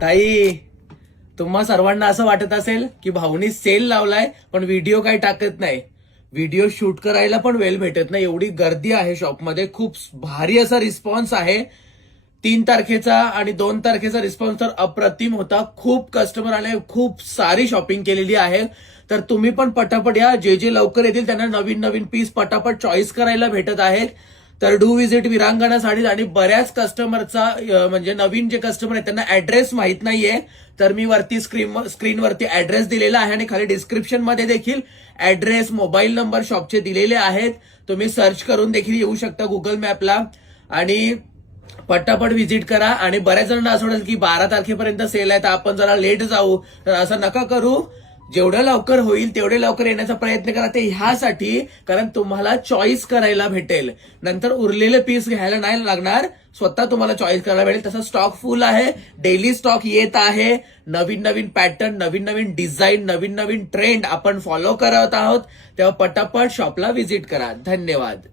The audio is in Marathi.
ताई, तुम्हा सर्वांना असं वाटत असेल की भाऊनी सेल लावलाय पण व्हिडिओ काही टाकत नाही. व्हिडिओ शूट करायला पण वेळ भेटत नाही, एवढी गर्दी आहे शॉपमध्ये. खूप भारी असा रिस्पॉन्स आहे. 3 तारखेचा आणि 2 तारखेचा रिस्पॉन्स तर अप्रतिम होता. खूप कस्टमर आले, खूप सारी शॉपिंग केलेली आहे. तर तुम्ही पण पटापट या. जे जे लवकर येतील त्यांना नवीन नवीन पीस पटापट चॉईस करायला भेटत आहेत. तर डू विजिट विरांगणा साडीज. आणि बऱ्याच कस्टमरचा म्हणजे नवीन जे कस्टमर आहेत त्यांना ऍड्रेस माहित नाहीये, तर मी वरती स्क्रीनवरती ऍड्रेस दिलेला आहे आणि खाली डिस्क्रिप्शन मध्ये देखील ऍड्रेस, मोबाईल नंबर शॉपचे दिलेले आहेत. तुम्ही सर्च करून देखील येऊ शकता गुगल मॅपला. आणि पटापट व्हिजिट करा. आणि बऱ्याच जणांना असं वाटेल की 12 तारखेपर्यंत सेल आहे तर आपण जरा लेट जाऊ, तर असं नका करू. जेवढं लवकर होईल तेवढे लवकर येण्याचा प्रयत्न करा. ते ह्यासाठी कारण तुम्हाला चॉईस करायला भेटेल. नंतर उरलेले पीस घ्यायला नाही लागणार, स्वतः तुम्हाला चॉईस करायला भेटेल. तसा स्टॉक फुल आहे, डेली स्टॉक येत आहे. नवीन नवीन पॅटर्न, नवीन नवीन डिझाईन, नवीन नवीन ट्रेंड आपण फॉलो करत आहोत. तेव्हा पटापट शॉपला व्हिजिट करा. धन्यवाद.